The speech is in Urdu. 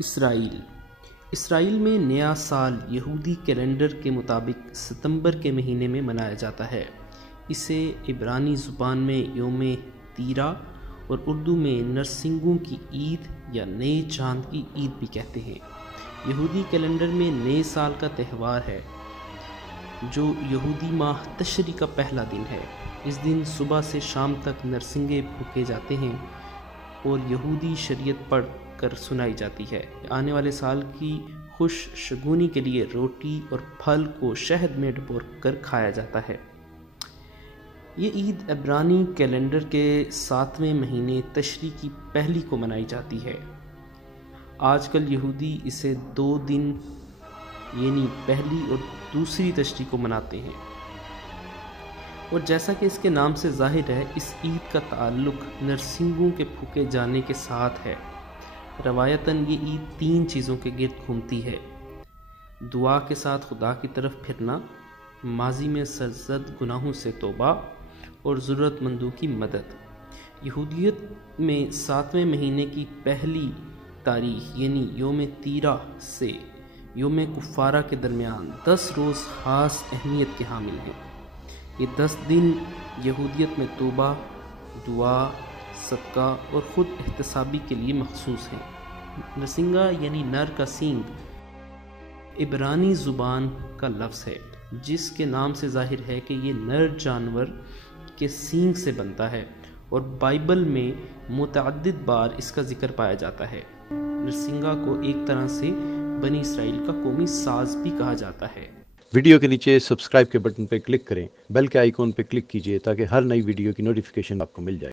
اسرائیل اسرائیل میں نیا سال یہودی کیلنڈر کے مطابق ستمبر کے مہینے میں منایا جاتا ہے۔ اسے عبرانی زبان میں یوم تیرا اور اردو میں نرسنگوں کی عید یا نئے چاند کی عید بھی کہتے ہیں۔ یہودی کیلنڈر میں نئے سال کا تہوار ہے جو یہودی ماہ تشری کا پہلا دن ہے۔ اس دن صبح سے شام تک نرسنگیں پھونکے جاتے ہیں اور یہودی شریعت پڑھ کر سنائی جاتی ہے۔ آنے والے سال کی خوش شگونی کے لیے روٹی اور پھل کو شہد میں ڈبو کر کھایا جاتا ہے۔ یہ عید عبرانی کیلنڈر کے 7ویں مہینے تشری کی پہلی کو منائی جاتی ہے۔ آج کل یہودی اسے 2 دن یعنی پہلی اور دوسری تشری کو مناتے ہیں، اور جیسا کہ اس کے نام سے ظاہر ہے اس عید کا تعلق نرسنگوں کے پھونکے جانے کے ساتھ ہے۔ روایتاً یہ عید 3 چیزوں کے گرد گھومتی ہے: دعا کے ساتھ خدا کی طرف پھرنا، ماضی میں سرزد گناہوں سے توبہ اور ضرورت مندوں کی مدد۔ یہودیت میں 7ویں مہینے کی پہلی تاریخ یعنی یوم تیرا سے یوم کفارہ کے درمیان 10 روز خاص اہمیت کے حامل ہیں۔ یہ 10 دن یہودیت میں توبہ، دعا، صدقہ اور خود احتسابی کے لیے مخصوص ہیں۔ نرسنگا یعنی نر کا سینگ عبرانی زبان کا لفظ ہے جس کے نام سے ظاہر ہے کہ یہ نر جانور کے سینگ سے بنتا ہے، اور بائبل میں متعدد بار اس کا ذکر پایا جاتا ہے۔ نرسنگا کو ایک طرح سے بنی اسرائیل کا قومی ساز بھی کہا جاتا ہے۔ ویڈیو کے نیچے سبسکرائب کے بٹن پہ کلک کریں، بیل کے آئیکن پہ کلک کیجئے تاکہ ہر نئی ویڈیو کی نوٹیفیکیشن آپ کو مل جائے۔